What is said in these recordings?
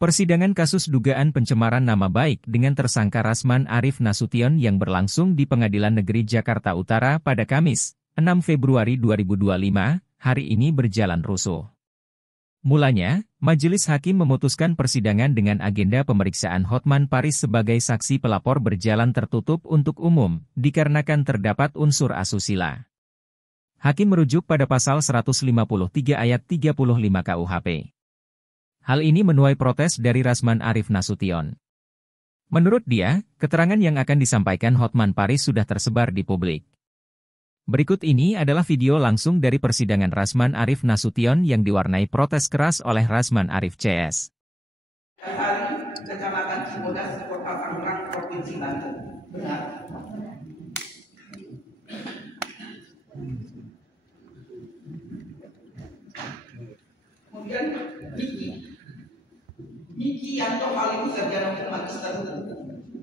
Persidangan kasus dugaan pencemaran nama baik dengan tersangka Rasman Arif Nasution yang berlangsung di Pengadilan Negeri Jakarta Utara pada Kamis, 6 Februari 2025, hari ini berjalan rusuh. Mulanya, Majelis Hakim memutuskan persidangan dengan agenda pemeriksaan Hotman Paris sebagai saksi pelapor berjalan tertutup untuk umum, dikarenakan terdapat unsur asusila. Hakim merujuk pada pasal 153 ayat 35 KUHP. Hal ini menuai protes dari Rasman Arif Nasution. Menurut dia, keterangan yang akan disampaikan Hotman Paris sudah tersebar di publik. Berikut ini adalah video langsung dari persidangan Rasman Arif Nasution yang diwarnai protes keras oleh Rasman Arif CS. Kecamatan Cibodas, Kota Tangerang, Provinsi Banten. Benar. Kemudian Niki Yanto Halim, sarjana hukum magister hukum,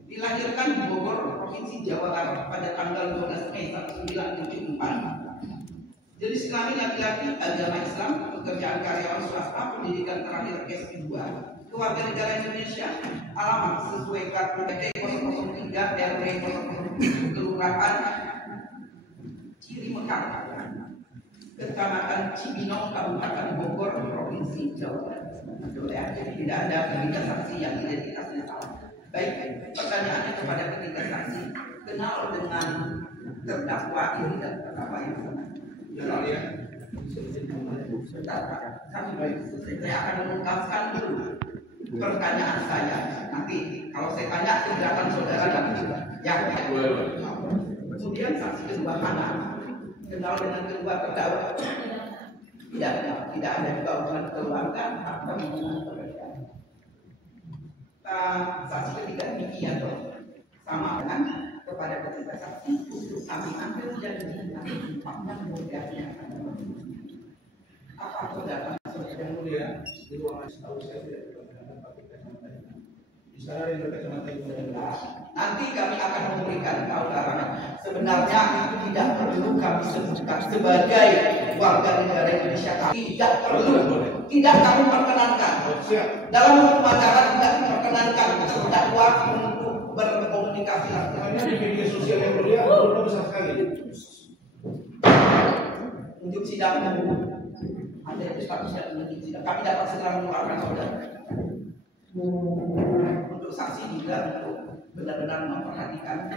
dilahirkan di Bogor, Provinsi Jawa Barat pada tanggal 12 Mei 1974. Jenis kelamin laki-laki, agama Islam, pekerjaan karyawan swasta, pendidikan terakhir S2, keluarga negara Indonesia, alamat sesuai KTP 003 RW 007 Kelurahan Cirimekar, Kecamatan Cibinong, Kabupaten Bogor, Provinsi Jawa Barat. Jadi tidak ada ketiga saksi yang identitasnya salah. Baik, pertanyaannya kepada ketiga saksi, kenal dengan terdakwa ini dan terdakwa yang sama. Kenal ya? Saya akan mengungkapkan dulu pertanyaan saya. Nanti kalau saya tanya tindakan saudara dan juga. Ya. Kemudian saksi kedua mana? Kenal dengan kedua terdakwa? Tidak ada juga hubungan keluarga atau hubungan pekerjaan. Saksi ketiga Niki Yanto sama dengan kepada ketiga saksi untuk kami ambil dan tempatnya modalnya. Apa saudara? Yang mulia, di ruangan setahu saya tidak diperkenankan pakai kacamata hitam. Di sana yang berkacamata hitam. Nanti kami akan memberikan saudara. Sebenarnya itu tidak perlu kami sebutkan sebagai warga negara Indonesia. Tidak perlu, tidak kami perkenankan. Dalam hukum acara tidak diperkenankan terdakwa untuk berkomunikasi langsung. Hanya di media sosial yang mulia, belum besar sekali. Untuk sidang ada itu statusnya untuk sidang. Kami dapat segera mengeluarkan saudara. Untuk saksi juga untuk benar-benar memperhatikan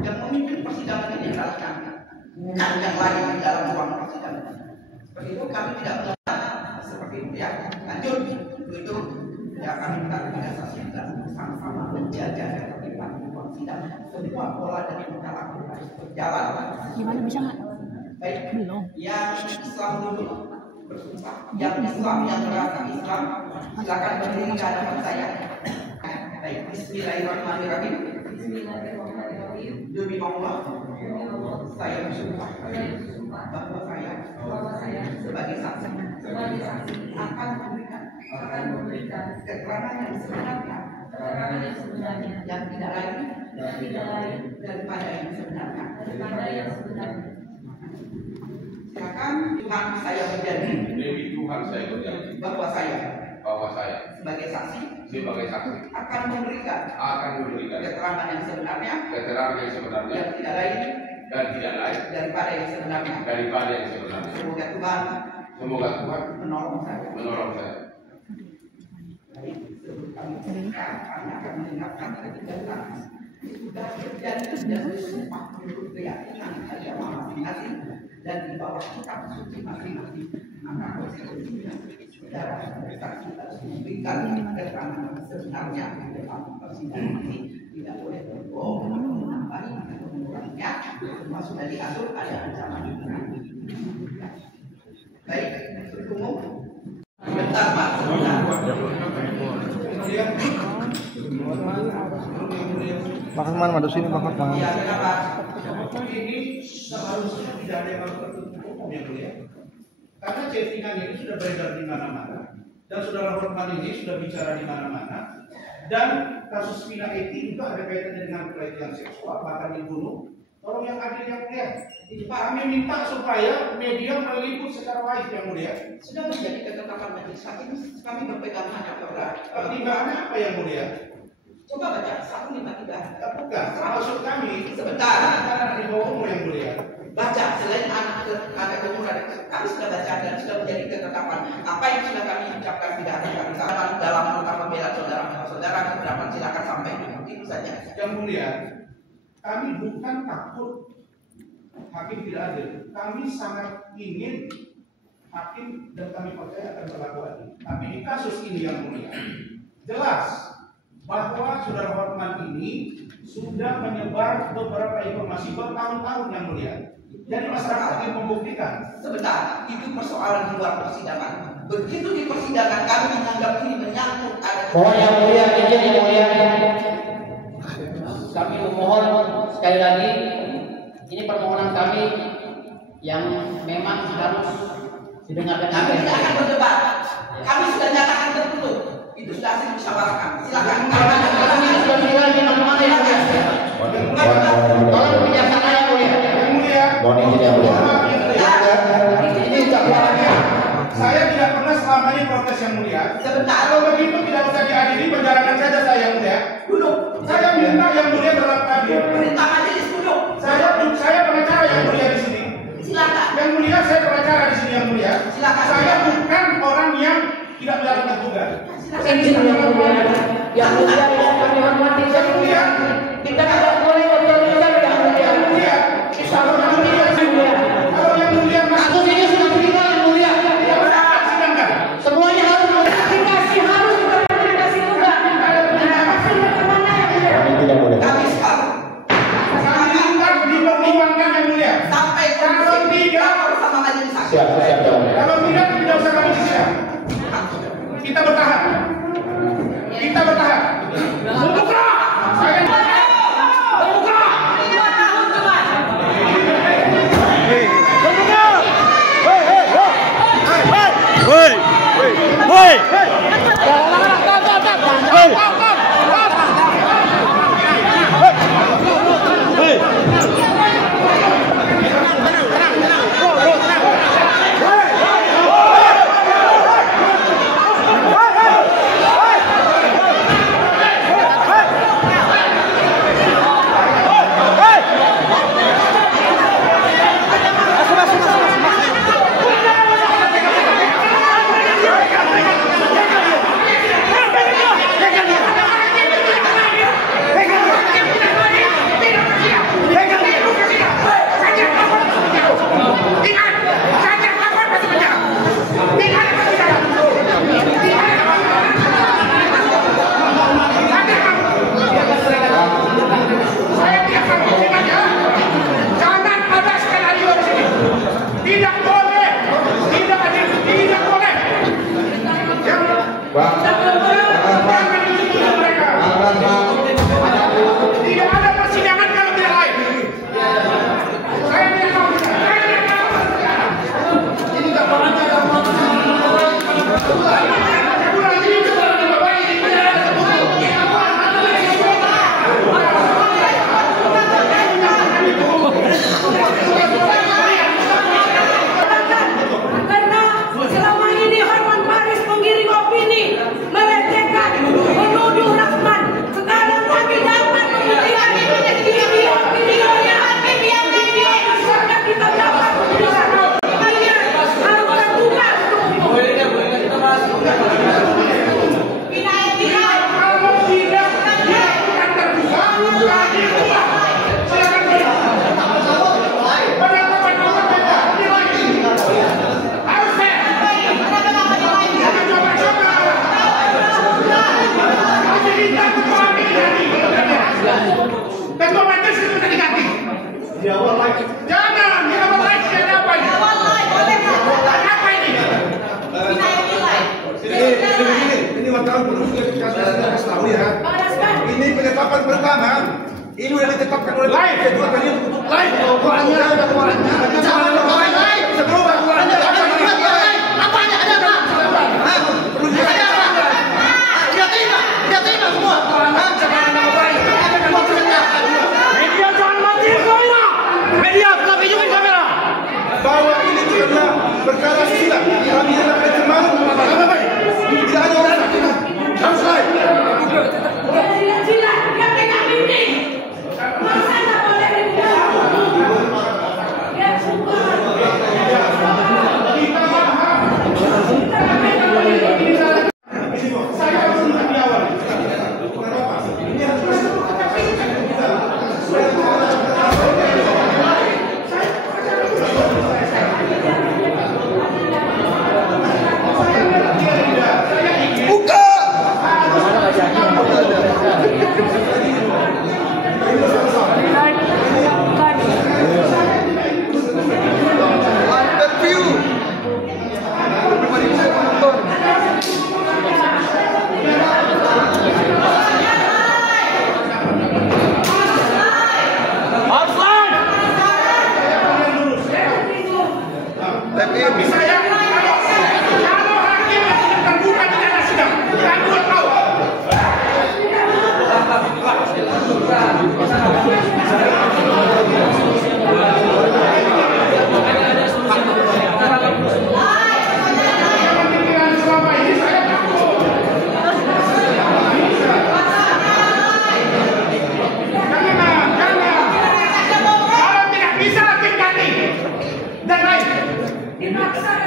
yang memimpin persidangan ini adalah kami, bukan yang lain di dalam ruang persidangan. Seperti itu kami tidak melakukan seperti itu ya. Lanjut itu ya, kami minta kepada saksi dan sama-sama menjaga ketertiban ruang sidang. Semua pola dan tingkah laku harus berjalan. Gimana bisa nggak? Baik, yang Islam dulu bersumpah, yang Islam yang merasa Islam silakan berdiri ke hadapan saya. Baik, Bismillahirrahmanirrahim. Demi Allah, saya bersumpah bahwa saya sebagai saksi akan memberikan keterangan yang sebenarnya yang tidak lain daripada yang sebenarnya. Silakan Tuhan saya berjanji. Demi Tuhan saya berjanji bahwa saya sebagai saksi akan memberikan keterangan yang sebenarnya yang tidak lain daripada yang sebenarnya. Semoga Tuhan menolong saya. Kami akan mendengarkan ketiga saksi. Sudah berjanji dan bersumpah menurut keyakinan agama masing-masing dan di bawah kitab suci masing-masing. Maka konsekuensinya saudara saksi harus memberikan keterangan sebenarnya di dalam persidangan ini. Tidak boleh berbohong atau menambahi atau menguranginya. Semua sudah diatur, ada ancaman hukuman. Baik, umum. Bentar Pak, sebentar. Pak Hotman, madu sini Pak Hotman. Ya, kenapa? Ini seharusnya tidak ada yang harus tertutup umum ya, mulia. Karena chattingan ini sudah beredar di mana-mana dan saudara Hotman ini sudah bicara di mana-mana. Dan kasus Vina Eti juga ada kaitannya dengan pelecehan seksual, bahkan dibunuh. Orang yang adil yang mulia. Kami minta supaya media meliput secara wajib yang mulia. Sudah menjadi ketetapan majelis hakim, kami berpegang hanya pada Pertimbangannya apa yang mulia? coba baca 153. Bukan, maksud kami Sebentar. anak di bawah umur yang mulia. Baca selain anak umur kami sudah baca dan sudah menjadi ketetapan. Apa yang sudah kami ucapkan tidak ada kami dalam nota pembela saudara keberatan silakan sampaikan itu saja. Yang mulia, kami bukan takut hakim tidak adil. Kami sangat ingin hakim dan kami percaya akan berlaku adil. Tapi di kasus ini yang mulia, jelas bahwa saudara Hotman ini sudah menyebar beberapa informasi bertahun-tahun yang mulia. Jadi masyarakat ingin membuktikan. Sebentar, itu persoalan di luar persidangan. Begitu di persidangan kami menganggap ini menyangkut ada. Oh yang mulia, izin yang mulia. Kami memohon sekali lagi, ini permohonan kami yang memang harus didengarkan. Kami tidak akan berdebat. Kami sudah nyatakan tertutup. Itu sudah hasil musyawarahkan. Silakan. Tolong bijaksana yang mulia. Yang mulia, Mohon izin yang mulia. ini dakwaannya. Saya tidak pernah selama ini protes yang mulia. Sebentar. Kalau begitu tidak usah diadili, penjarakan saja saya yang mulia. Duduk. Saya minta yang mulia berlaku adil. Perintah majelis duduk. Saya pengacara yang mulia di sini. Silakan. Yang mulia saya pengacara di sini yang mulia. Silakan. Saya bukan orang yang tidak menjalankan tugas. Izin yang mulia. Yang mulia yang kami hormati. Yang mulia, Kita tidak boleh otoriter yang mulia. yang mulia. Kalau yang mulia Kasus ini sudah final yang mulia. sidangkan. Semuanya harus klarifikasi, harus klarifikasi juga. Hasilnya kemana yang mulia? Tidak boleh. Kami sekarang Kami minta dipertimbangkan yang mulia. sampai Kalau tidak, bersama majelis hakim. Siap, siap, Yang mulia. kalau tidak usah kami sidang. Kita bertahan. Kita bertahan. Buka. Saya tidak ada persidangan kalau tidak lain. Saya tidak mau. Ini tak Karena selama ini Hotman Paris menggiring opini, melecehkan, menuduh Rahman. Sekarang kami dapat membuktikan videonya, video yang sudah kita dapat membuktikan. Kalian harus terbuka. kalau tidak akan terbuka, lagi buka. Silakan beri. Penetapan nomor beda. Harus fair. Jangan coba-coba. Kami minta ketua diganti. Ketua majelis itu diganti. Di awal lagi. Jangan, di awal lagi ada apa ini? Ada apa ini? Ini wartawan perlu kita kasih tahu ya. Ini penetapan pertama. Ini sudah ditetapkan oleh Live. kedua kali untuk live. Kurannya ada kurannya. Sebelum kurannya Apanya ada Pak? perlu Dia terima semua. Jangan nama baik. Media jangan mati semua.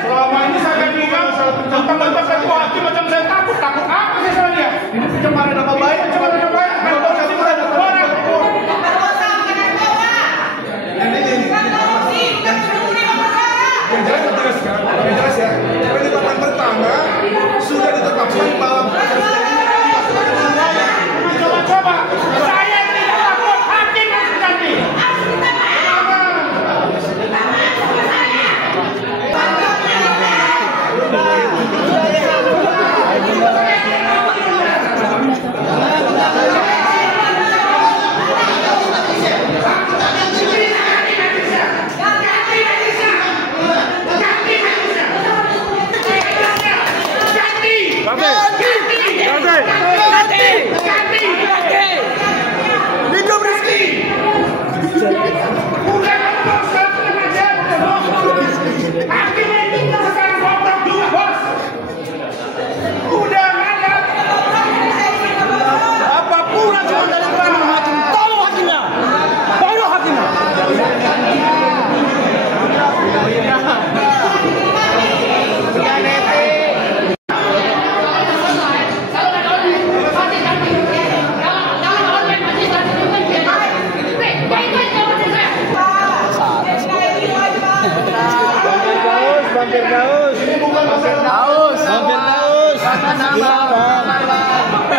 Selama ini saya bilang tentang ketua hakim macam saya takut apa sih sama dia? Ini pencemaran nama baik, pencemaran nama baik. Kalau jadi orang yang jelas ya, penetapan pertama sudah ditetapkan bahwa coba saya tidak takut hakim nanti.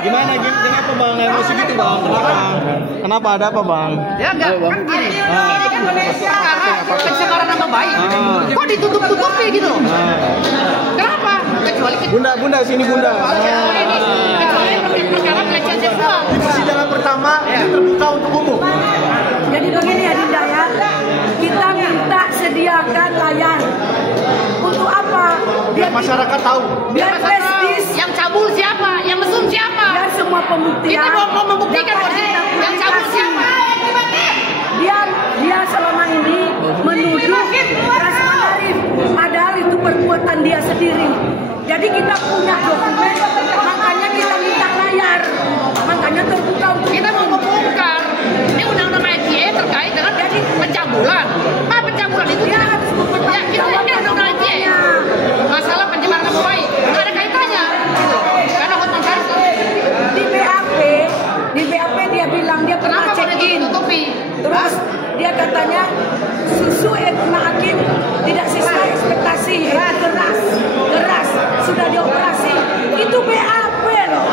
Gimana kenapa bang emosi gitu bang? Kenapa ada apa bang? Ya enggak, kan gini. Ini kan pencemaran nama baik. Kok ditutup-tutupi gitu? Kenapa? Kecuali Bunda sini bunda. kecuali perkara pelecehan seksual. Di persidangan pertama terbuka untuk umum. Jadi begini ya Dinda ya, kita minta sediakan layar. Untuk apa? Biar masyarakat tahu. Biar prestis, Yang cabul siapa? Yang mesum siapa? biar semua pembuktian. Kita mau membuktikan bahwa yang cabul siapa? Dia selama ini menuduh Rasman Arif, padahal itu perbuatan dia sendiri. Jadi kita punya dokumen, makanya kita minta layar, makanya terbuka untuk Kita mau membongkar. Ini undang-undang ITE terkait dengan pencabulan. Apa pencabulan itu? dia harus Ya, kita ini undang-undang ITE. Masalah pencemaran nama baik. Nggak ada kaitannya. Gitu. Karena Hotman Paris di BAP dia bilang dia pernah kenapa check boleh in. ditutupi? Terus dia katanya susu Edna Hakim tidak sesuai ekspektasi, keras, sudah dioperasi. Itu BAP loh.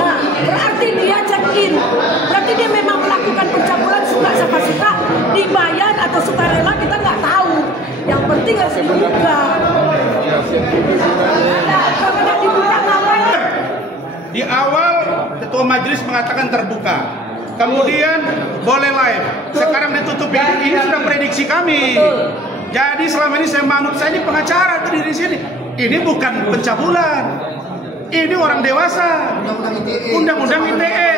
Nah, berarti dia check in, berarti dia memang melakukan pencabulan suka dibayar atau sukarela kita nggak tahu. Yang penting harus dibuka. Kalau nggak dibuka ngapain? Di awal ketua majelis mengatakan terbuka, kemudian boleh live, sekarang ditutup. Ini sudah prediksi kami. Jadi selama ini saya manut, saya ini pengacara tadi di sini. Ini bukan pencabulan, ini orang dewasa. Undang-undang ITE.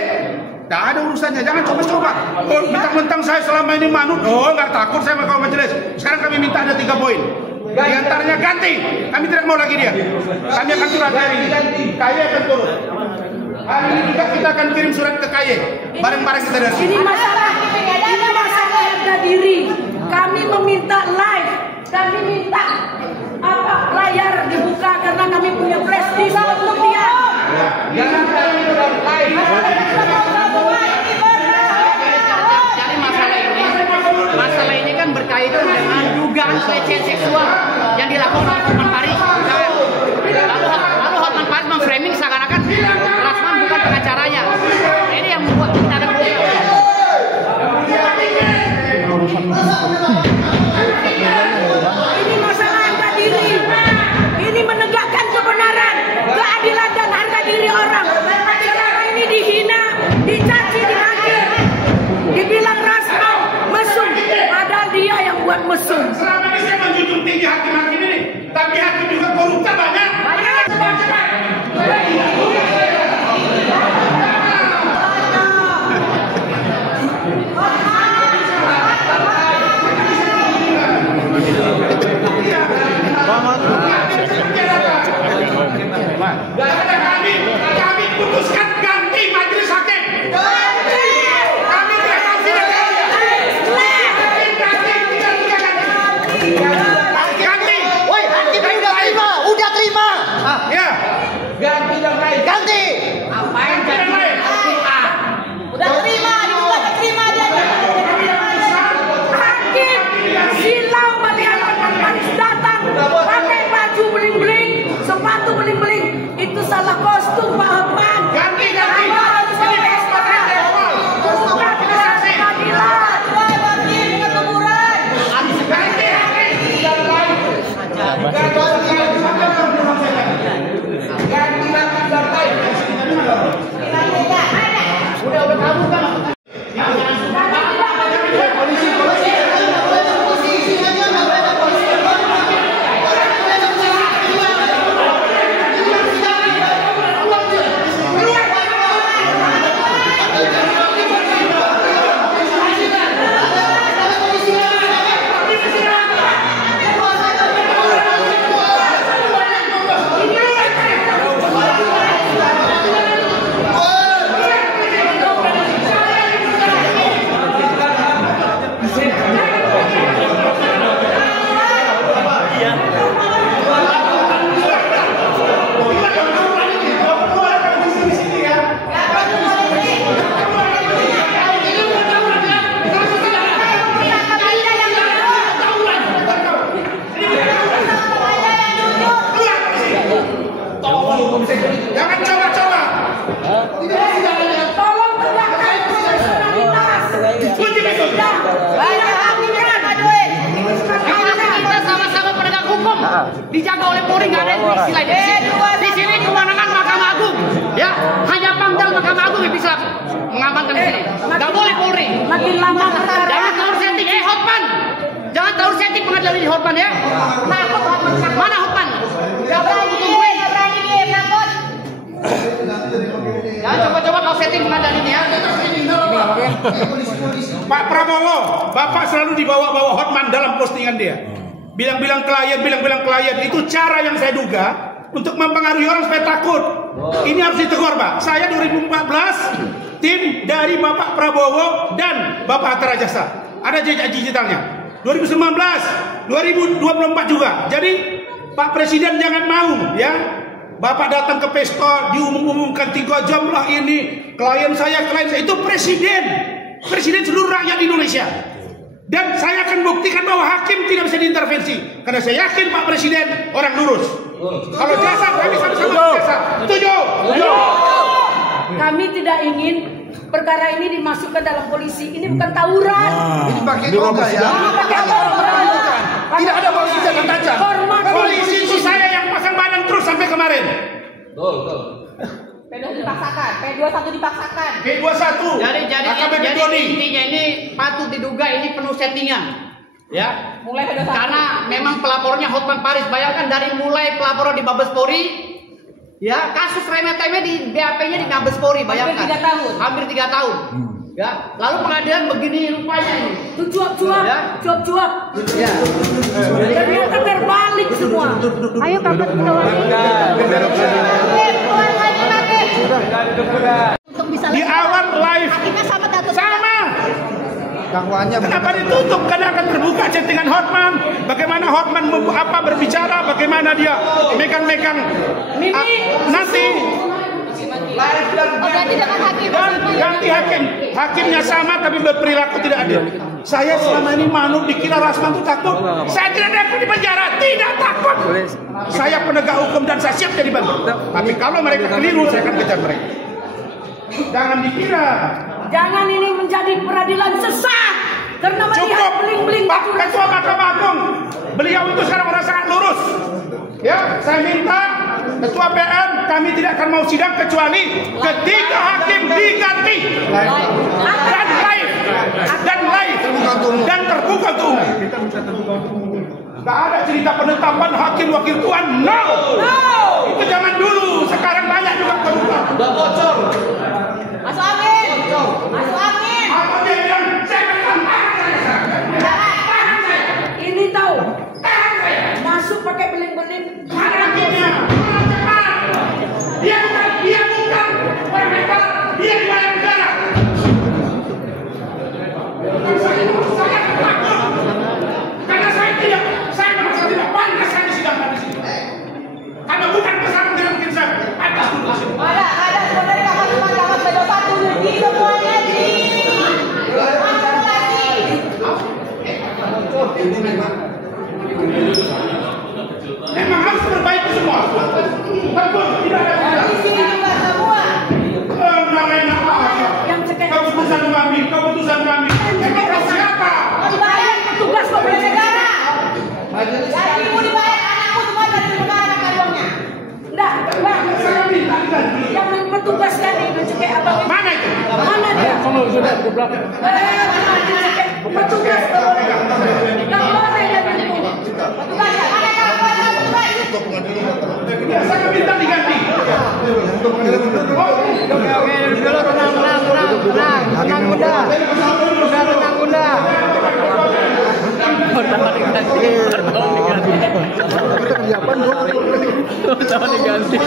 Tidak ada urusannya, jangan coba-coba. Oh, mentang-mentang saya selama ini manut, nggak takut saya sama majelis. Sekarang kami minta ada 3 poin. Di antaranya ganti, kami tidak mau lagi dia. Kami akan surat hari ini. KY akan turun. Hari ini juga kita akan kirim surat ke KY. Bareng-bareng kita dari Ini masalah harga diri. Kami meminta live, kami minta layar dibuka karena kami punya prestis pembuktian. pelecehan seksual yang dilakukan oleh Hotman Paris. Lalu Hotman Paris memframing seakan-akan Rasman bukan pengacaranya. Ini yang membuat kita ada Ini masalah harga diri. Ini menegakkan kebenaran, keadilan dan harga diri orang. Selama ini dihina, dicaci, dimaki, dibilang Rasman mesum, padahal dia yang buat mesum. Selama ini saya menjunjung tinggi hakim-hakim ini, tapi hakim juga koruptor banyak. Kami putuskan ganti majelis hakim. Kami tidak mau ganti. Woi, hakim ini udah terima, Ya. ganti dan lain. Ganti. Apain jadi Udah terima, juga terima dia. Hakim silau melihat Hotman Paris datang pakai baju beling-beling, sepatu beling-beling. Itu salah kostum Pak Hotman. Ganti. Jangan coba-coba. Tolong tegakkan profesionalitas. kita sama-sama penegak hukum dijaga oleh Polri, nggak ada istilah di sini kewenangan Mahkamah Agung, ya hanya Pangdam Mahkamah Agung yang bisa mengamankan di sini, nggak boleh Polri. Makin lama Jangan terlalu setting, Hotman, jangan terlalu setting pengadilan ini Hotman ya. Mana Hotman? Jangan coba-coba kau setting pengadilan ini ya. Pak Prabowo, Bapak selalu dibawa-bawa Hotman dalam postingan dia. Bilang-bilang klien, itu cara yang saya duga untuk mempengaruhi orang supaya takut. Ini harus ditegur, Pak. Saya 2014 tim dari Bapak Prabowo dan Bapak Hatta Rajasa. Ada jejak digitalnya. 2019, 2024 juga. Jadi Pak Presiden jangan mau ya. Bapak datang ke pesta diumumkan 3 jam lah ini klien saya itu presiden seluruh rakyat Indonesia. Dan saya akan buktikan bahwa hakim tidak bisa diintervensi karena saya yakin Pak Presiden orang lurus. Kalau jasa kami sama-sama jasa. Setuju? Kami tidak ingin perkara ini dimasukkan dalam polisi. Ini bukan tawuran. Ini pakai toga ya. Tidak ada polisi yang tajam. Polisi itu saya yang pasang badan terus sampai kemarin. P21 dipaksakan. P21. Jadi AKBP Doni. intinya ini patut diduga ini penuh settingan. Ya. Mulai P21. Karena memang pelapornya Hotman Paris. Bayangkan dari mulai pelaporan di Mabes Polri, ya kasus remeh-temeh di BAP-nya di Mabes Polri. Bayangkan. Hampir 3 tahun. Ya. Lalu pengadilan begini rupanya ini. Itu cuap-cuap, Ya. cuap-cuap. Ya. Ternyata terbalik semua. Ayo kakak Di awal live sama. Dakwaannya Kenapa ditutup? Karena akan terbuka chattingan Hotman. Bagaimana Hotman berbicara, bagaimana dia megang-megang nanti Oh, berarti dengan hakim dan ganti hakim. Hakimnya sama tapi berperilaku tidak adil. Saya selama ini manut dikira Rasman itu takut. Saya tidak takut di penjara, tidak takut. Saya penegak hukum dan saya siap jadi bantu. Tapi kalau mereka keliru, saya akan kejar mereka. Jangan dikira. Jangan ini menjadi peradilan sesat karena melihat bling-bling. Pak Ketua Mahkamah Agung, beliau itu sekarang orang sangat lurus. Ya, saya minta Ketua PN, kami tidak akan mau sidang kecuali ketika hakim diganti dan live dan terbuka untuk umum. Gak ada cerita penetapan hakim wakil tuan, no. Itu zaman dulu, sekarang banyak juga terbuka. Udah bocor. Masuk angin. Masuk angin. Apa dia bilang? Saya akan tahan saya. Ini tahu masuk pakai beling-beling. Mana hakimnya? Dia bukan orang hebat. Dia di balik negara. Saya takut karena saya merasa tidak pantas saya disidangkan di sini. Karena bukan bersama dengan mungkin saya atas dulu. Ada sebenarnya kamar saja satu di semuanya di. Memang harus perbaiki semua. Betul, tidak ada. Di sini juga semua. Keputusan kami. Emang kau siapa? Dibayar petugas pembela negara. Gajimu dibayar, anakmu semua dari negara kaliannya. Enggak, yang petugas tadi mencekik abang itu. Mana itu? Mana dia? Sudah ke belakang. Dicekik petugas boleh. Nggak boleh dia begitu. Petugas ya, mana yang petugas? Saya minta diganti. Tenang Bunda. Tenang Bunda. Pertama diganti. Pertama diganti.